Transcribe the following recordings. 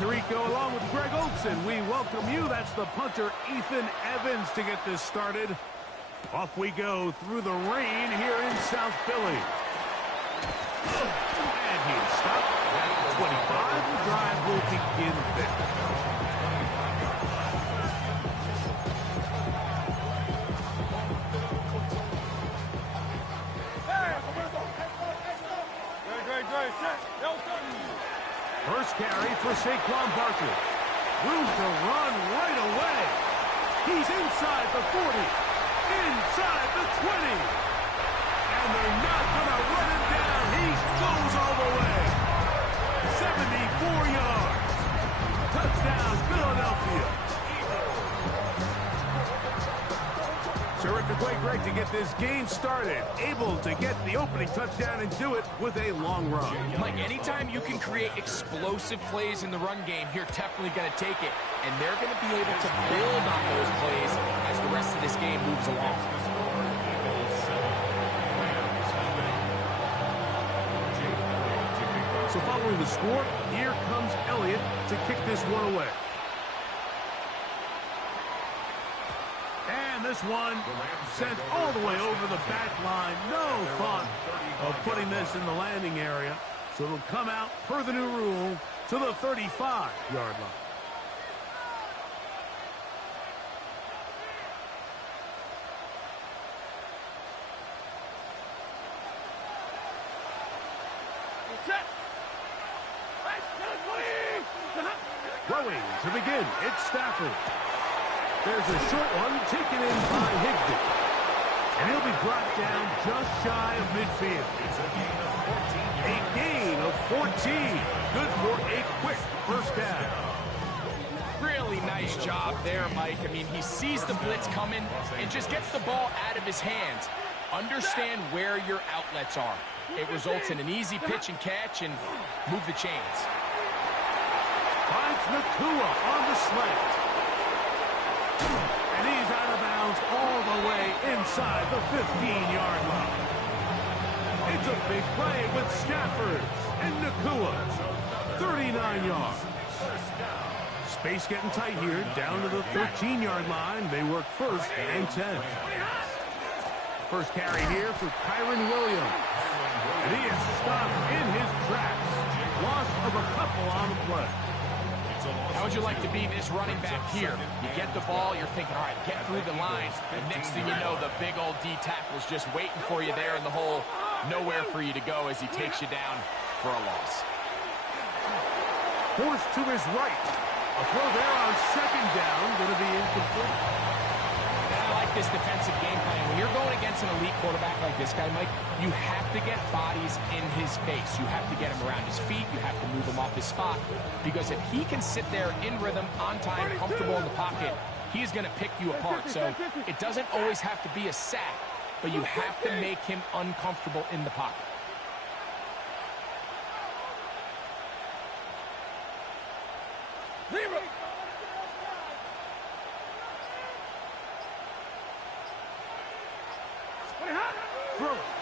Tirico along with Greg Olson. We welcome you. That's the punter, Ethan Evans, to get this started. Off we go through the rain here in South Philly. And he's stopped at 25. The drive will begin there. First carry for Saquon Barkley. Room to run right away. He's inside the 40. Inside the 20. And they're not going to run him down. He goes all the way. 74 yards. Touchdown, Philadelphia. Terrific way, Greg, to get this game started. Able to get the opening touchdown and do it with a long run. Mike, anytime you can create explosive plays in the run game, you're definitely going to take it. And they're going to be able to build on those plays as the rest of this game moves along. So following the score, here comes Elliott to kick this one away. And this one sent all the way over the back line. No thought of putting this in the landing area. So it'll come out, per the new rule, to the 35-yard line. Throwing to begin, it's Stafford. There's a short one taken in by Higbee. And he'll be brought down just shy of midfield. A gain of 14. Good for a quick first down. Really nice job there, Mike. I mean, he sees the blitz coming and just gets the ball out of his hands. Understand where your outlets are. It results in an easy pitch and catch and move the chains. Finds Nacua on the slant. And he's out of bounds all the way inside the 15-yard line. It's a big play with Stafford and Nacua. 39 yards. Space getting tight here, down to the 13-yard line. They work first and 10. First carry here for Kyren Williams. And he is stopped in his tracks. Loss of a couple on the play. How would you like to be this running back here? You get the ball, you're thinking, all right, get through the line, and next thing you know, the big old D tackle's just waiting for you there in the hole. Nowhere for you to go as he takes you down for a loss. Forced to his right. A throw there on second down, going to be incomplete. I like this defensive game plan. When you're going against an elite quarterback like this guy, Mike, you have to get bodies in his face. You have to get him around his feet. You have to move him off his spot. Because if he can sit there in rhythm, on time, comfortable in the pocket, he's going to pick you apart. So it doesn't always have to be a sack, but you have to make him uncomfortable in the pocket.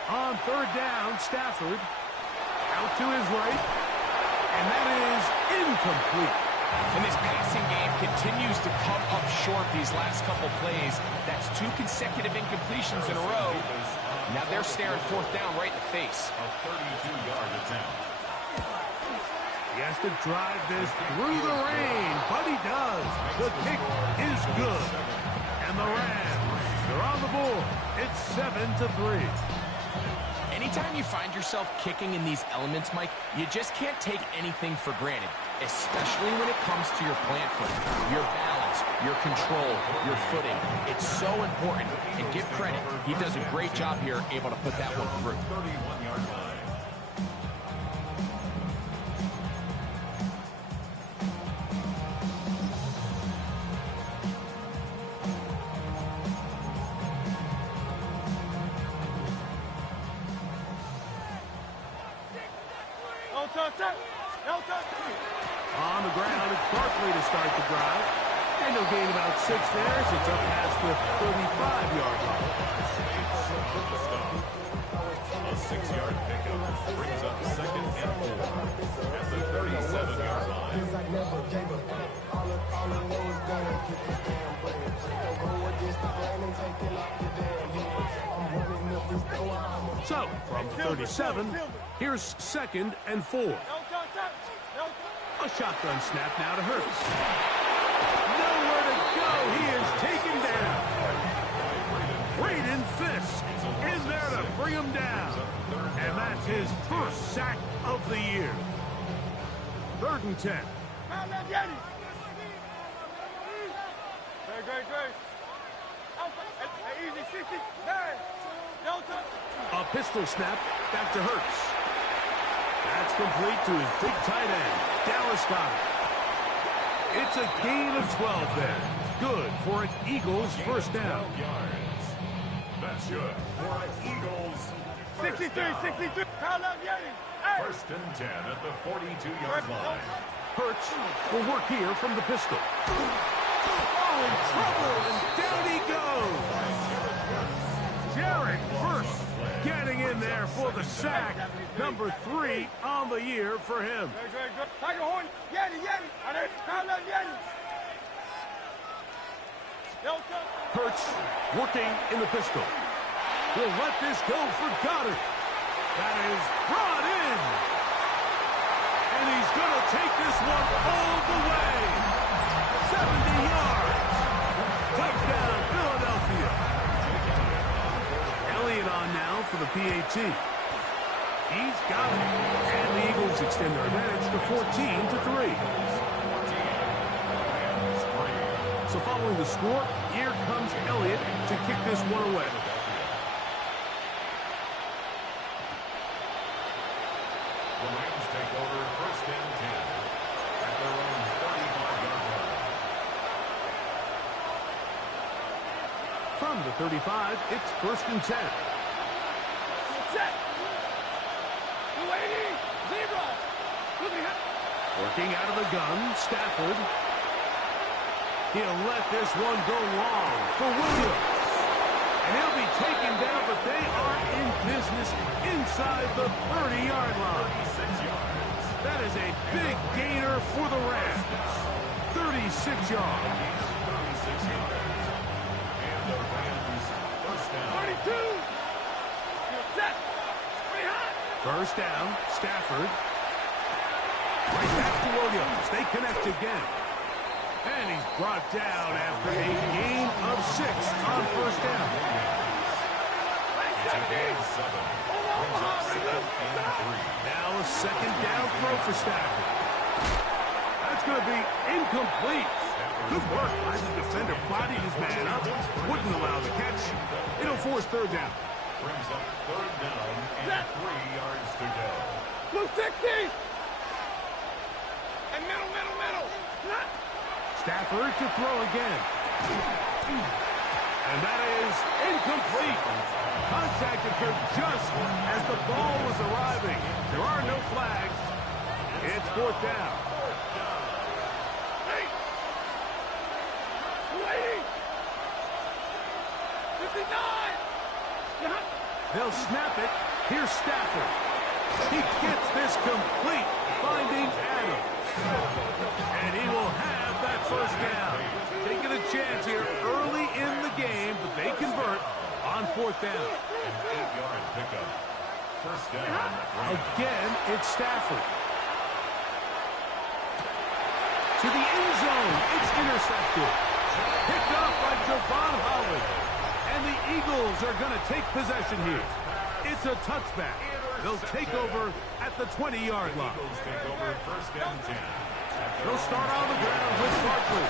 On third down, Stafford out to his right, and that is incomplete. And this passing game continues to come up short these last couple plays. That's 2 consecutive incompletions in a row. Now they're staring fourth down right in the face. A 32-yard attempt. He has to drive this through the rain, but he does. The kick is good. And the Rams, they're on the board. It's 7-3. Anytime you find yourself kicking in these elements, Mike, you just can't take anything for granted, especially when it comes to your plant foot, your balance, your control, your footing. It's so important, and give credit. He does a great job here, able to put that one through. 31-yard line. On the ground, it's Barkley to start the drive. And he'll gain about 6 there as it's up past the 35-yard line. A 6-yard pickup brings up 2nd and 4 at the 37-yard line. So, from 37, here's 2nd and 4. A shotgun snap now to Hurts. Nowhere to go. He is taken down. Braden Fisk in there to bring him down. And that's his first sack of the year. 3rd and 10. A pistol snap back to Hurts. That's complete to his big tight end. Dallas got it. It's a gain of 12 there. Good for an Eagles first down. 12 yards. That's good for an Eagles first 63, down. 63. Hey. 1st and 10 at the 42-yard line. Hurts will work here from the pistol. Oh, in trouble, and down he goes. Jared Hurts getting in there for the sack. Number 3 on the year for him. Tiger Horn, Yeti. Hurts working in the pistol. Will let this go for Goddard. That is brought in. And he's going to take this one all the way. 70 yards. Touchdown, Philadelphia. Elliott on now for the PAT. He's got it. And the Eagles extend their advantage to 14-3. So following the score, here comes Elliott to kick this one away. The Rams take over 1st and 10 at their own 35-yard line. From the 35, it's 1st and 10. Set. 280. Zebra. Working out of the gun, Stafford. He'll let this one go long for Williams. And he'll be taken down, but they are in business inside the 30-yard line. 36 yards. That is a big gainer for the Rams. 36 yards. 36 yards. And the Rams first down. 32. Set. First down, Stafford. Right back to Williams. They connect again. And he's brought down after a gain of 6 on first down. It's a gain of 7. Brings up 2nd and 3. Now a 2nd down throw for Stafford. That's going to be incomplete. Good work by the defender. Bodied his man up. Wouldn't allow the catch. It'll force 3rd down. Brings up 3rd down and 3 yards to go. Blue 60. And middle. Stafford to throw again. And that is incomplete. Contact occurred just as the ball was arriving. There are no flags. It's 4th down. 59. They'll snap it. Here's Stafford. He gets this complete, finding Adams. And he will have that first down. Taking a chance here early in the game, but they convert on 4th down. An 8-yard pickup. First down. Again, it's Stafford. To the end zone. It's intercepted. Picked up by Javon Holland. And the Eagles are going to take possession here. It's a touchback. They'll take over at the 20-yard line. Eagles take over 1st and 10. They'll start on the ground with Barkley.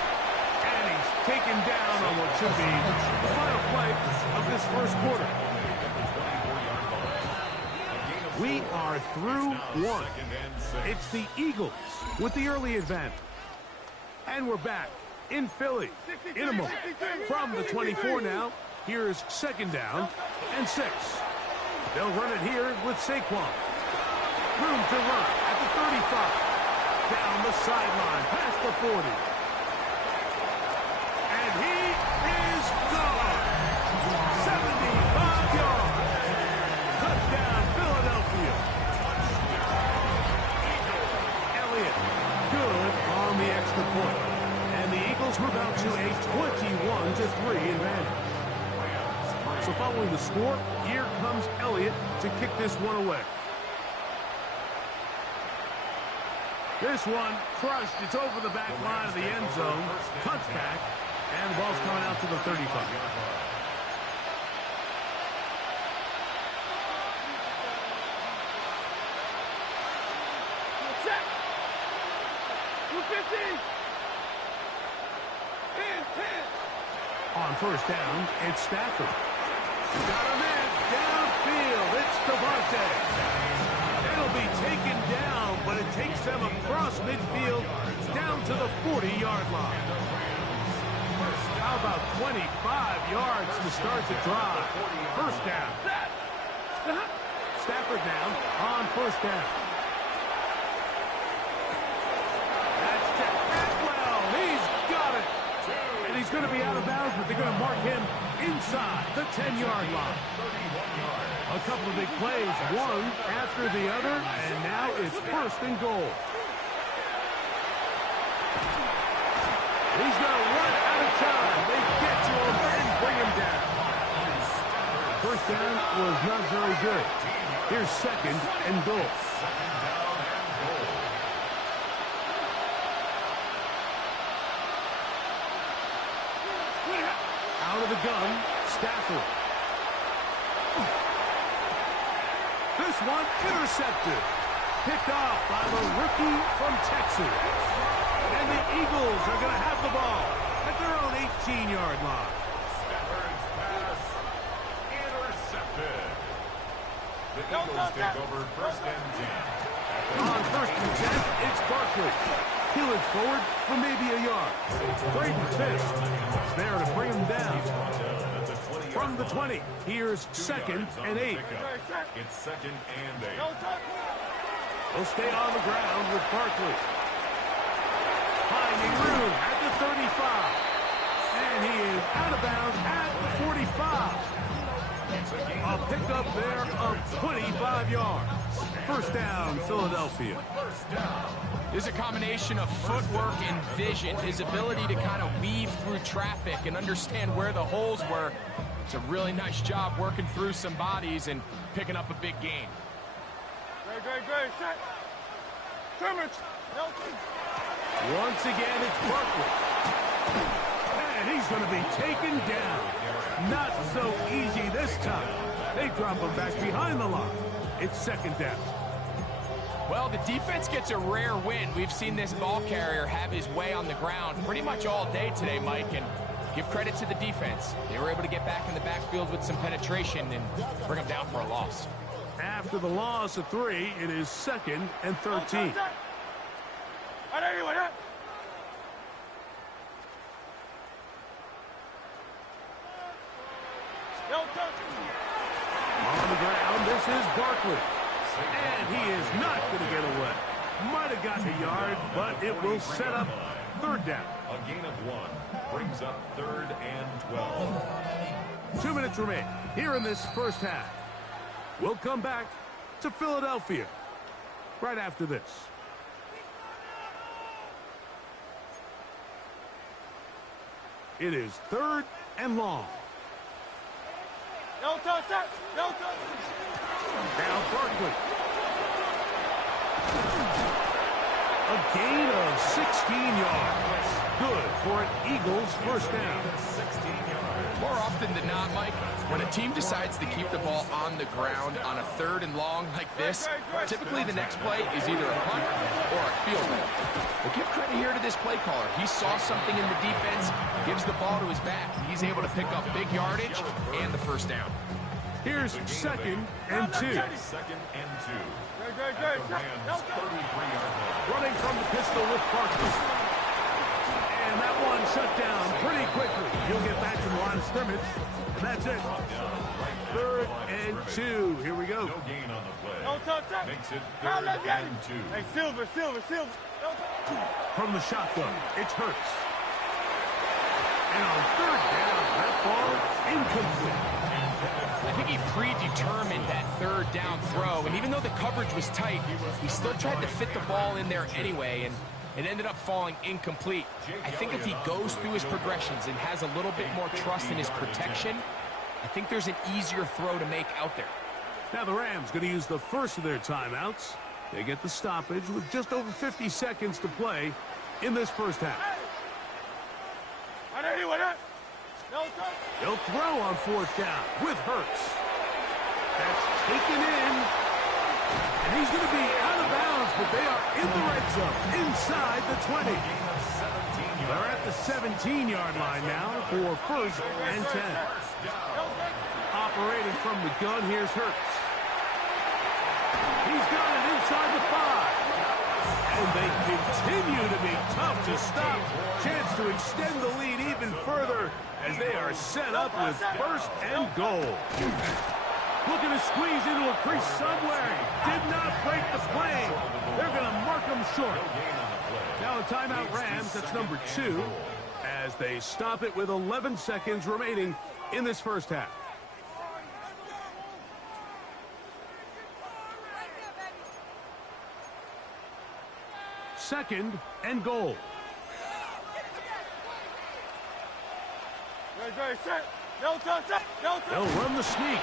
And he's taken down on what should be the final play of this first quarter. We are through one. It's the Eagles with the early advantage. And we're back in Philly in a moment. From the 24 now, here's 2nd down and 6. They'll run it here with Saquon. Room to run at the 35. Down the sideline, past the 40. And he is gone. 75 yards. Touchdown, move out to a 21-3 advantage. So following the score, here comes Elliott to kick this one away. This one crushed. It's over the back line of the end zone. Touchback. And the ball's coming out to the 35. Check. 250. 10. On first down, it's Stafford. Got him in. Downfield. It's Devontae. It'll be taken down, but it takes them across midfield down to the 40-yard line. How about 25 yards to start the drive? First down. Stafford now on first down. That's Jack Atwell. He's got it. And he's going to be out of bounds, but they're going to mark him inside the 10-yard line. A couple of big plays, one after the other, and now it's first and goal. He's going to run out of time. They get to him and bring him down. First down was not very good. Here's second and goal. Out of the gun, Stafford. This one intercepted. Picked off by the rookie from Texas. And the Eagles are going to have the ball at their own 18-yard line. Stafford's pass intercepted. The Eagles take over first and 10. On first and 10, it's Barkley. Peel it forward for maybe a yard. Braden Fisk is there to bring him down. From the 20, here's second and 8. It's second and 8. He'll stay on the ground with Barkley. Finding room at the 35. And he is out of bounds at the 45. A pickup there of 25 yards. First down, Philadelphia. There's a combination of footwork and vision, his ability to kind of weave through traffic and understand where the holes were. It's a really nice job working through some bodies and picking up a big gain. Great. Set. Scrimmage. Once again, it's Barkley. And he's going to be taken down. Not so easy this time. They drop him back behind the line. It's second down. Well, the defense gets a rare win. We've seen this ball carrier have his way on the ground pretty much all day today, Mike, and give credit to the defense. They were able to get back in the backfield with some penetration and bring them down for a loss. After the loss of 3, it is second and 13. On the ground, this is Barkley. And he is not going to get away. Might have gotten a yard, but it will set up third down. A gain of 1 brings up third and 12. 2 minutes remain here in this first half. We'll come back to Philadelphia right after this. It is third and long. No touch. Now Barkley. A gain of 16 yards. Good for an Eagles first down. More often than not, Mike, when a team decides to keep the ball on the ground on a third and long like this, typically the next play is either a punt or a field goal. But give credit here to this play caller. He saw something in the defense, gives the ball to his back. He's able to pick up big yardage and the first down. Here's second and 2. Second and 2. Great. The Rams 33-yard line. Running from the pistol with Barkley. And that one shut down pretty quickly. He'll get back to the line of scrimmage. And that's it. Third and 2. Here we go. No gain on the play. No touch. Makes it third and 2. Hey, Silver. No touch. From the shotgun, it's Hurts. And on third down, that ball incomplete. I think he predetermined that third down throw, and even though the coverage was tight, he still tried to fit the ball in there anyway, and It ended up falling incomplete. I think if he goes through his progressions and has a little bit more trust in his protection, I think there's an easier throw to make out there. Now the Rams going to use the first of their timeouts. They get the stoppage with just over 50 seconds to play in this first half. They'll throw on fourth down with Hurts. That's taken in. And he's going to be out of bounds, but they are in the red zone, inside the 20. They're at the 17-yard line now for first and 10. Operating from the gun, here's Hurts. He's got it inside the 5. And they continue to be tough to stop. Chance to extend the lead even further as they are set up with first and goal. Looking to squeeze into a crease somewhere. Did not break the plane. They're going to mark him short. Now a timeout Rams, that's number 2, as they stop it with 11 seconds remaining in this first half. Second and goal. They'll run the sneak.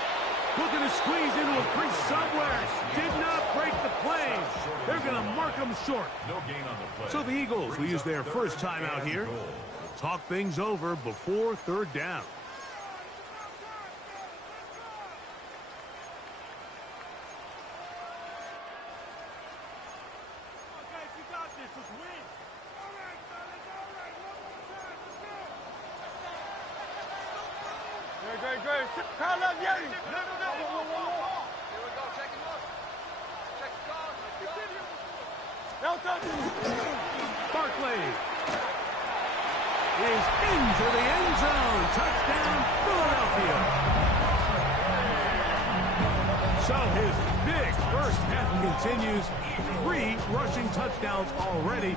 Looking to squeeze into a crease somewhere. Did not break the plane. They're going to mark them short. So the Eagles will use their first timeout here. Talk things over before third down. Barkley is into the end zone. Touchdown, Philadelphia. So his big first half continues. 3 rushing touchdowns already.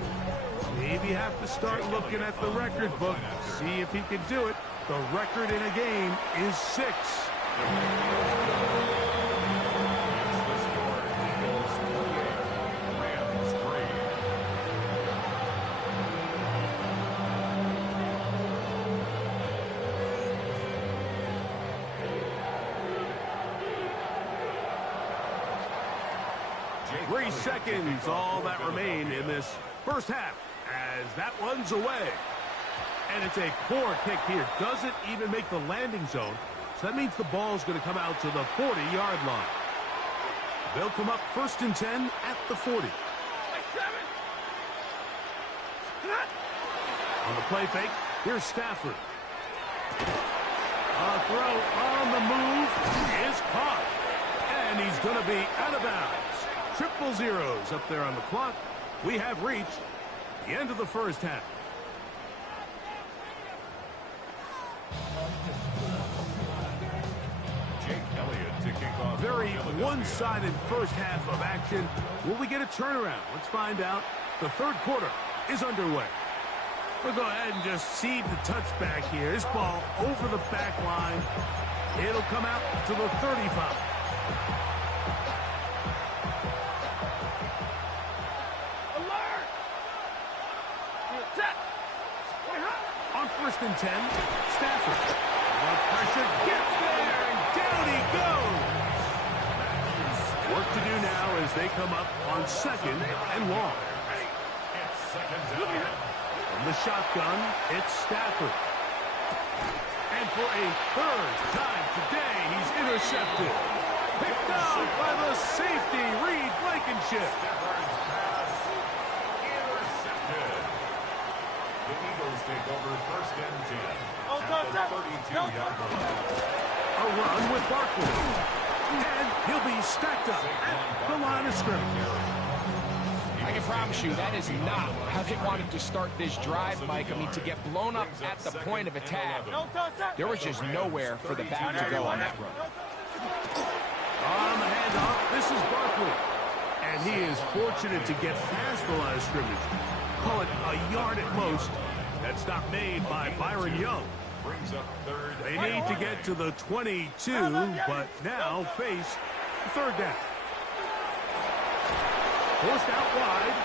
Maybe have to start looking at the record book. See if he can do it. The record in a game is 6. Three seconds, all that remain in this first half as that one's away. And it's a poor kick here. Doesn't even make the landing zone. So that means the ball's going to come out to the 40-yard line. They'll come up first and 10 at the 40. On the play fake, here's Stafford. A throw on the move is caught. And he's going to be out of bounds. Triple zeros up there on the clock. We have reached the end of the first half. Jake Elliott to kick off. Very one-sided first half of action. Will we get a turnaround? Let's find out. The third quarter is underway. We'll go ahead and just cede the touchback here. This ball over the back line. It'll come out to the 35. On first and 10, Stafford. The pressure gets there, and down he goes. Work to do now as they come up on second and long. From the shotgun, it's Stafford. And for a third time today, he's intercepted. Picked off by the safety, Reed Blankenship. The Eagles take over first and 10 at the 32-yard line. A run with Barkley. And he'll be stacked up at the line of scrimmage. I can promise you that is not how they wanted to start this drive, Mike. I mean, to get blown up at the point of attack, there was just nowhere for the back to go on that run. On the handoff, this is Barkley. And he is fortunate to get past the line of scrimmage. Call it a yard at most. That's not made by Byron Young. Brings up third. They need to get to the 22, but now face third down. Forced out wide.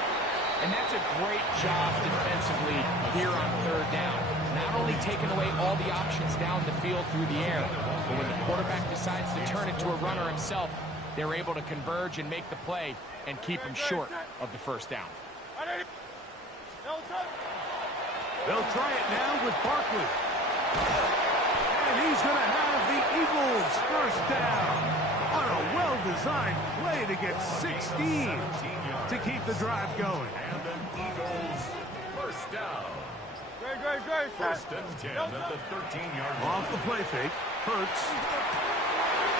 And that's a great job defensively here on third down. Not only taking away all the options down the field through the air, but when the quarterback decides to turn into a runner himself, they're able to converge and make the play and keep him short of the first down. They'll try it now with Barkley. And he's going to have the Eagles first down on a well-designed play to get 16 to keep the drive going. And the Eagles first down. Great. First and 10 at the 13-yard line. Off the play fake, Hurts.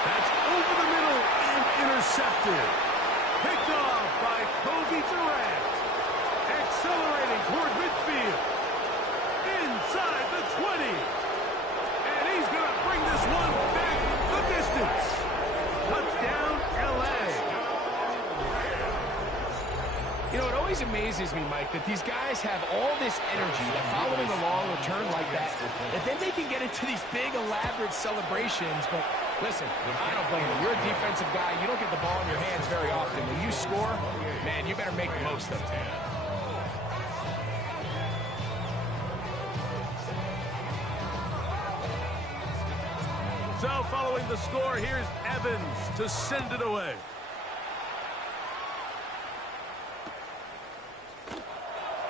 That's over the middle and intercepted. Picked off by Kobe Durant. Accelerating toward midfield. Inside the 20. And he's going to bring this one back the distance. Touchdown, L.A. You know, it always amazes me, Mike, that these guys have all this energy that following a long return like that then they can get into these big, elaborate celebrations. But listen, I don't blame you. You're a defensive guy. You don't get the ball in your hands very often. When you score, man, you better make the most of it. So following the score, here's Evans to send it away.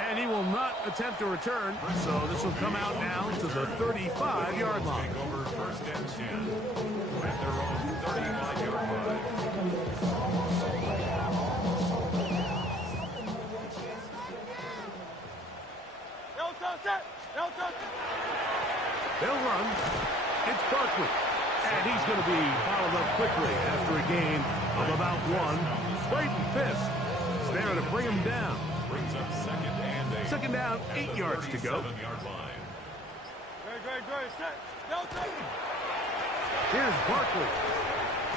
And he will not attempt to return, so this will come out now to the 35-yard line. Over first and 10 at their own 35-yard line. They'll run. It's Barkley. And he's going to be fouled up quickly after a gain of about one. Braden Fisk is there to bring him down. Brings up second and 8. Second down, 8 yards to go. 37-yard line. Great. Set. Here's Barkley.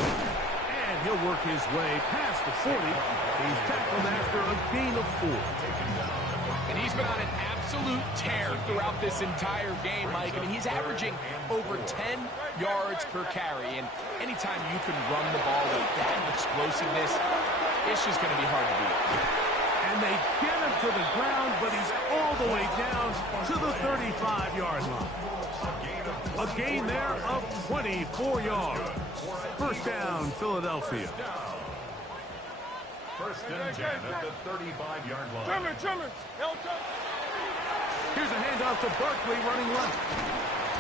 And he'll work his way past the 40. He's tackled after a gain of 4. And he's been on an absolute tear throughout this entire game, Mike. I mean, he's averaging over 10 yards per carry. And anytime you can run the ball with that explosiveness, it's just going to be hard to beat. And they get him to the ground, but he's all the way down to the 35-yard line. A gain there of 24 yards. First down, Philadelphia. First and 10 at the 35-yard line. Trimmer. Here's a handoff to Barkley running left.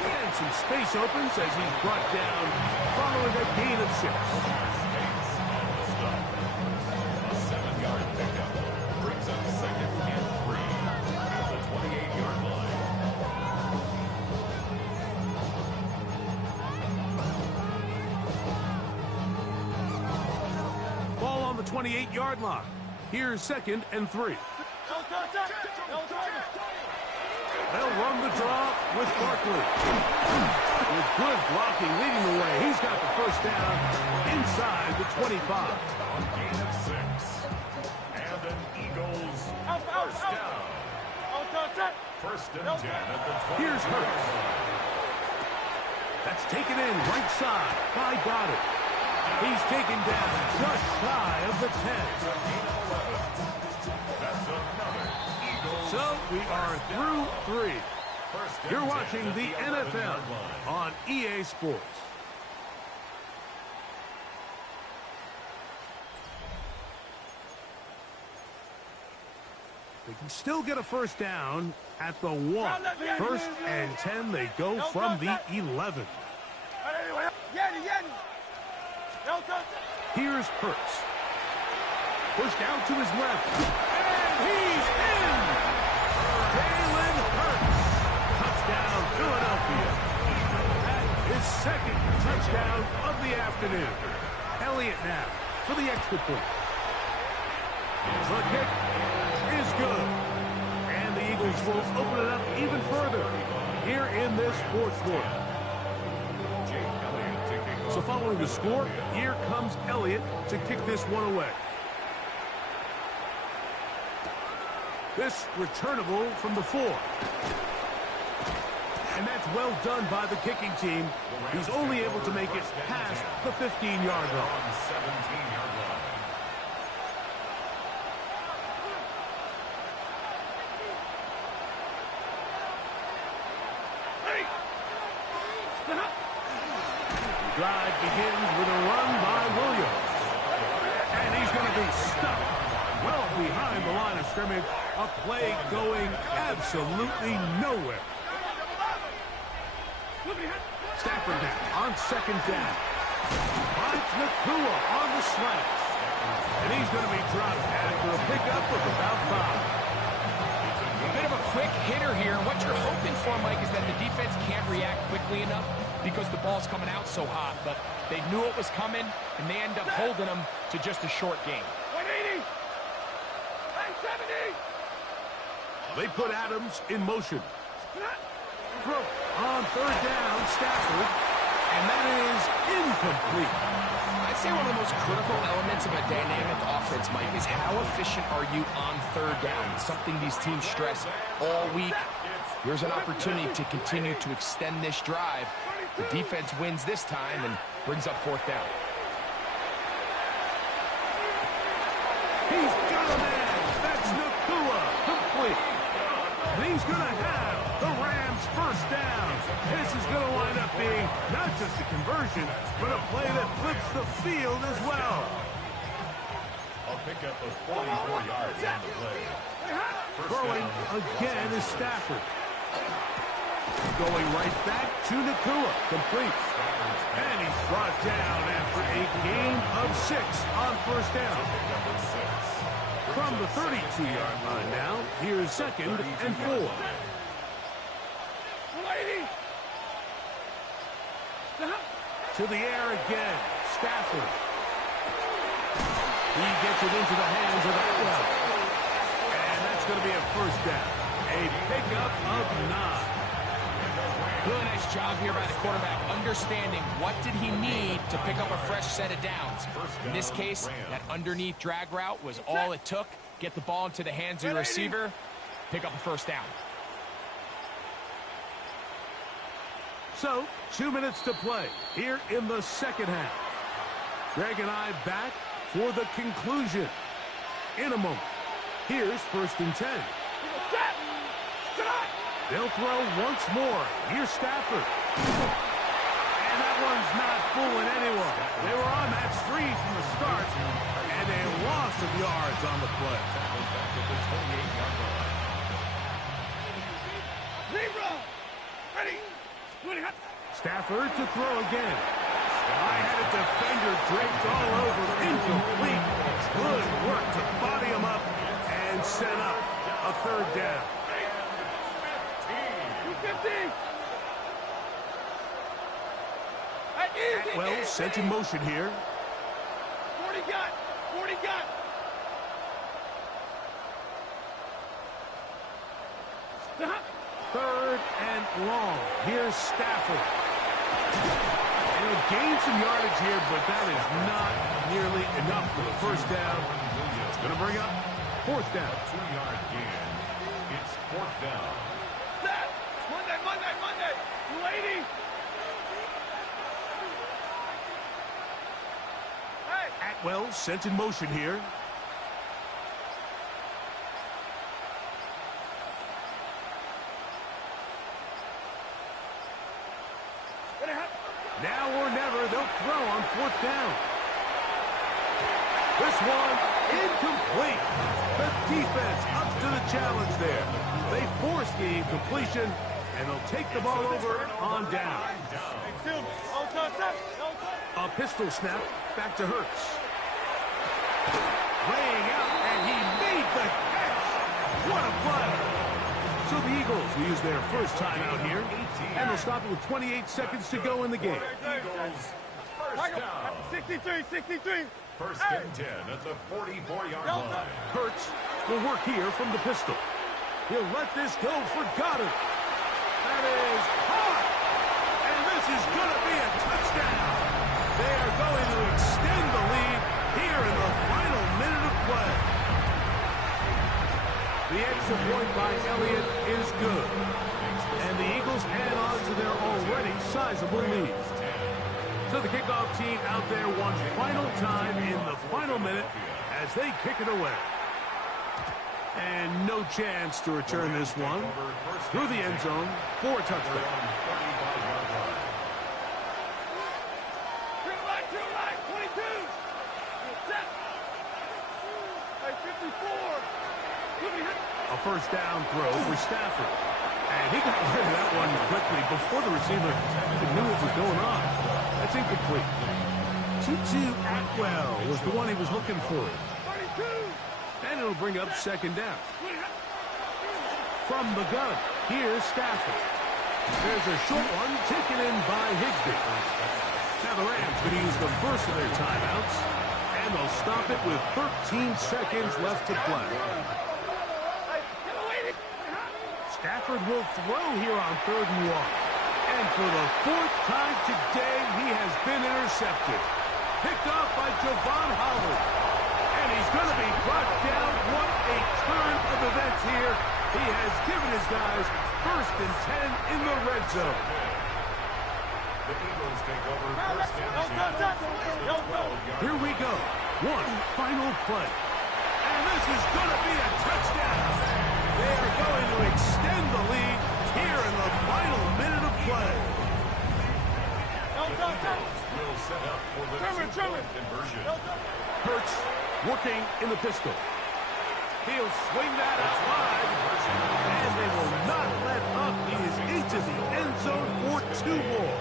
And some space opens as he's brought down following a gain of 6. A 7-yard pickup brings up second and 3 at the 28-yard line. Ball on the 28-yard line. Here's second and 3. They'll run the draw with Barkley. With good blocking leading the way. He's got the first down inside the 25. A gain of 6. And an Eagles first down. First and 10 at the 20. Here's Hurts. That's taken in right side by Goddard. He's taken down just shy of the 10. That's another Eagles. So we are through 3. You're watching the NFL on EA Sports. They can still get a first down at the 1. First and 10, they go from the 11. Here's Hurts. Pushed out to his left. And he's in! Jalen Hurts. Touchdown, Philadelphia. That is second touchdown of the afternoon. Elliott now for the extra point. The kick is good. And the Eagles will open it up even further here in this fourth quarter. So following the score, here comes Elliott to kick this one away. This returnable from the 4. And that's well done by the kicking team. He's only able to make it past the 15-yard line. drive begins with a run by Williams. And he's going to be stuck well behind the line of scrimmage. A play going absolutely nowhere. Stafford now on second down. Finds Nakua on the slant. And he's going to be dropped after a pickup of about 5. A bit of a quick hitter here. What you're hoping for, Mike, is that the defense can't react quickly enough because the ball's coming out so hot. But they knew it was coming, and they end up holding them to just a short game. 180! 970! They put Adams in motion. Throw on third down, Stafford. And that is incomplete. I'd say one of the most critical elements of a dynamic offense, Mike, is how efficient are you on third down? It's something these teams stress all week. Here's an opportunity to continue to extend this drive. The defense wins this time and brings up fourth down. He's got a man. That's Nakua. Complete. And he's going to have the Rams first down. This is going to wind up being not just a conversion, but a play that flips the field as well. I'll pick up of 44 yards on the play. Throwing again is Stafford. Going right back to Nakua. Complete. And he's brought down after a gain of 6 on first down. From the 32-yard line now, here's second and 4. To the air again, Stafford. He gets it into the hands of Atwell. And that's going to be a first down. A pickup of 9. Really nice job here by the quarterback, understanding what did he need to pick up a fresh set of downs. In this case, that underneath drag route was all it took. Get the ball into the hands of your receiver, pick up a first down. So, 2 minutes to play here in the second half. Greg and I back for the conclusion in a moment. Here's first and 10. They'll throw once more. Here's Stafford. And that one's not fooling anyone. They were on that streak from the start, and a loss of yards on the play. Stafford to throw again. I had a defender draped all over. Incomplete. Good work to body him up and set up a third down. Atwell sent in motion here. 40 got. 40 got. Third and long. Here's Stafford. And he'll gain some yardage here, but that is not nearly enough for the first down. It's going to bring up fourth down. 2-yard gain. It's fourth down. Monday. 280. Atwell sent in motion here. Now or never, they'll throw on fourth down. This one incomplete. The defense up to the challenge there. They force the incompletion, and they'll take the ball over on down. A pistol snap back to Hurts. Laying out, and he made the catch. What a play. So the Eagles will use their first timeout here, and they'll stop it with 28 seconds to go in the game. Eagles, first down. 63. First and 10 at the 44-yard line. Hurts will work here from the pistol. He'll let this go for Goddard. That is hard. And this is going to be a touchdown. They are going to extend the lead here in the final minute of play. The extra point by Elliott is good. And the Eagles add on to their already sizable lead. So the kickoff team out there one final time in the final minute as they kick it away. And no chance to return this one through the end zone for a touchdown. Hey, 54. A first down throw for Stafford. And he got rid of that one quickly before the receiver even knew what was going on. That's incomplete. Tutu Atwell was the one he was looking for. 32. And it'll bring up second down. From the gun, here's Stafford. There's a short one taken in by Higbee. Now the Rams going to use the first of their timeouts, and they'll stop it with 13 seconds left to play. Stafford will throw here on 3rd and 1. And for the 4th time today, he has been intercepted. Picked off by Javon Holland. And he's going to be brought down. What a turn of events here. He has given his guys 1st and 10 in the red zone. The Eagles take over first and 10. Here we go. One final play. And this is going to be a touchdown. They are going to extend the lead here in the final minute of play. The Eagles will set up for the two-point conversion. Hurts working in the pistol. He'll swing that out wide, and they will not let up. He is into the end zone for 2 more.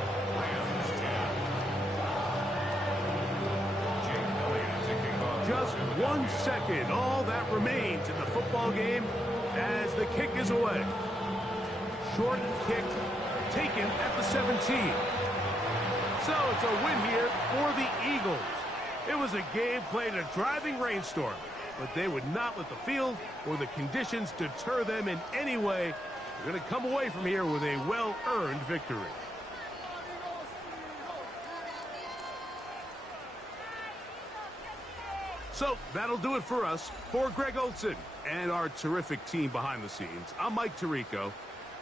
Just 1 second, all that remains in the football game as the kick is away. Short kick taken at the 17. So it's a win here for the Eagles. It was a game played in a driving rainstorm, but they would not let the field or the conditions deter them in any way. They're going to come away from here with a well-earned victory. So that'll do it for us. For Greg Olson and our terrific team behind the scenes, I'm Mike Tirico.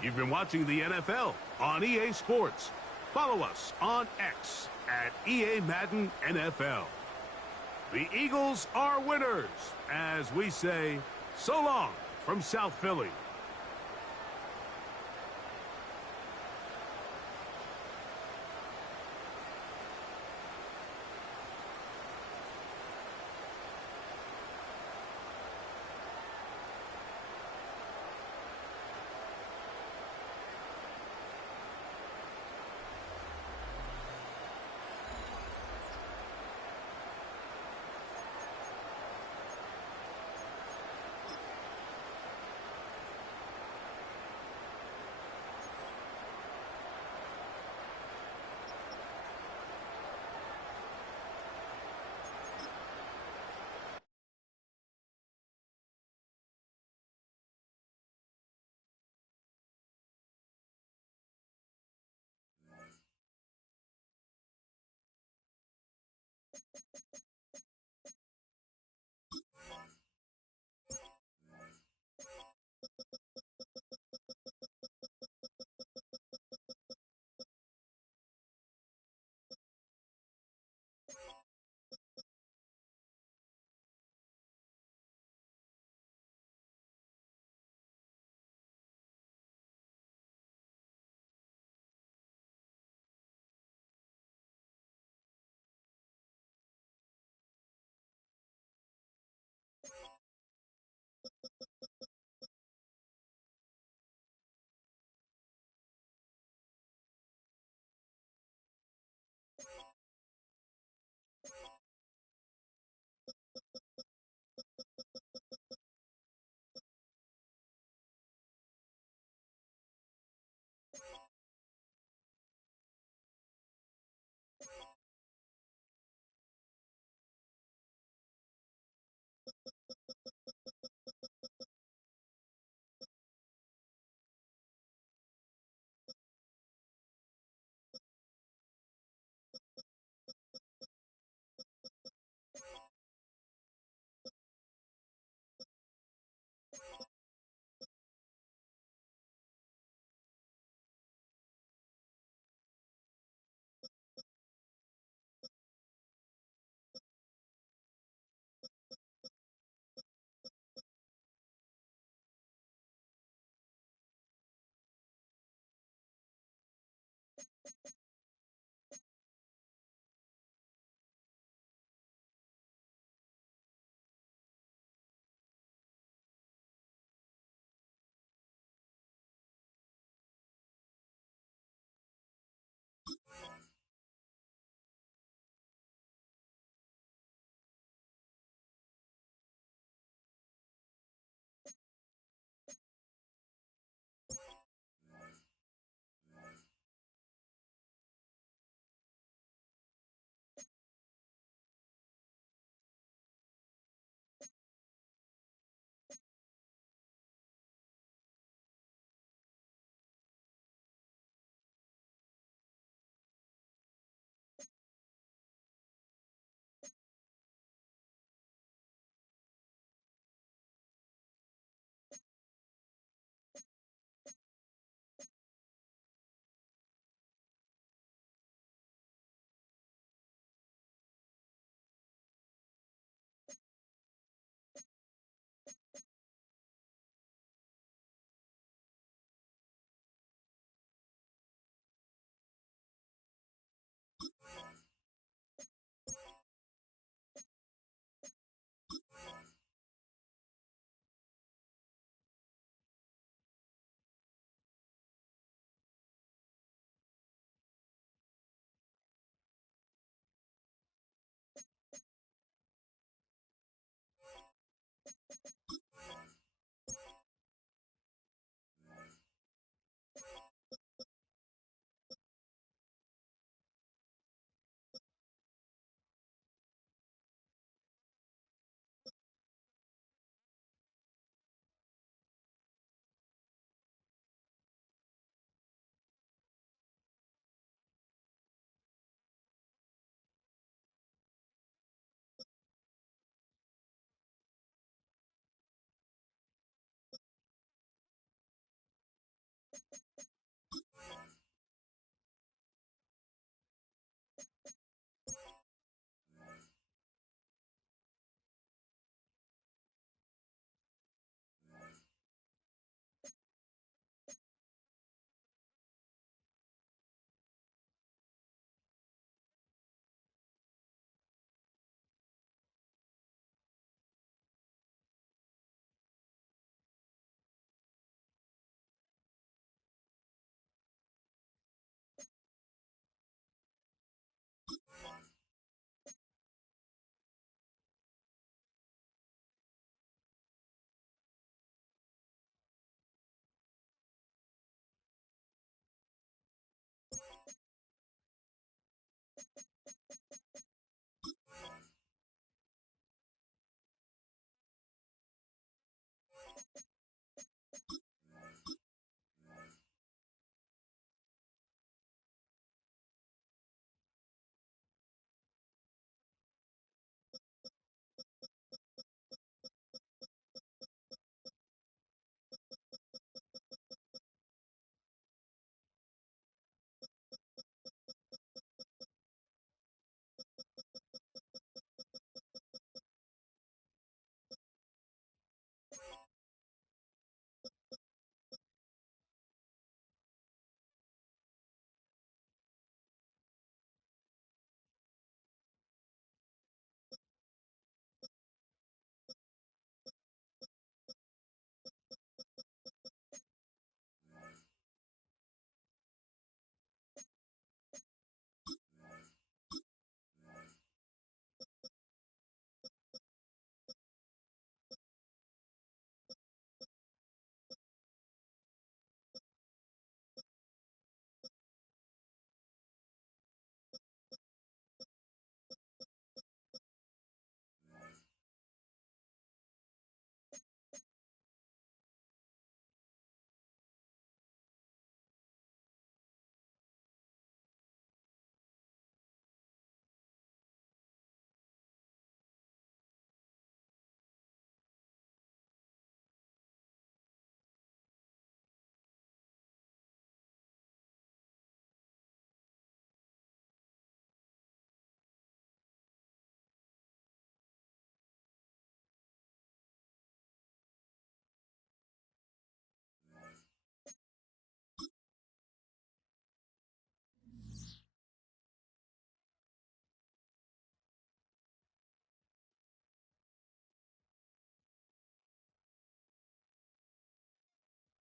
You've been watching the NFL on EA Sports. Follow us on X at EA Madden NFL. The Eagles are winners, as we say, so long from South Philly.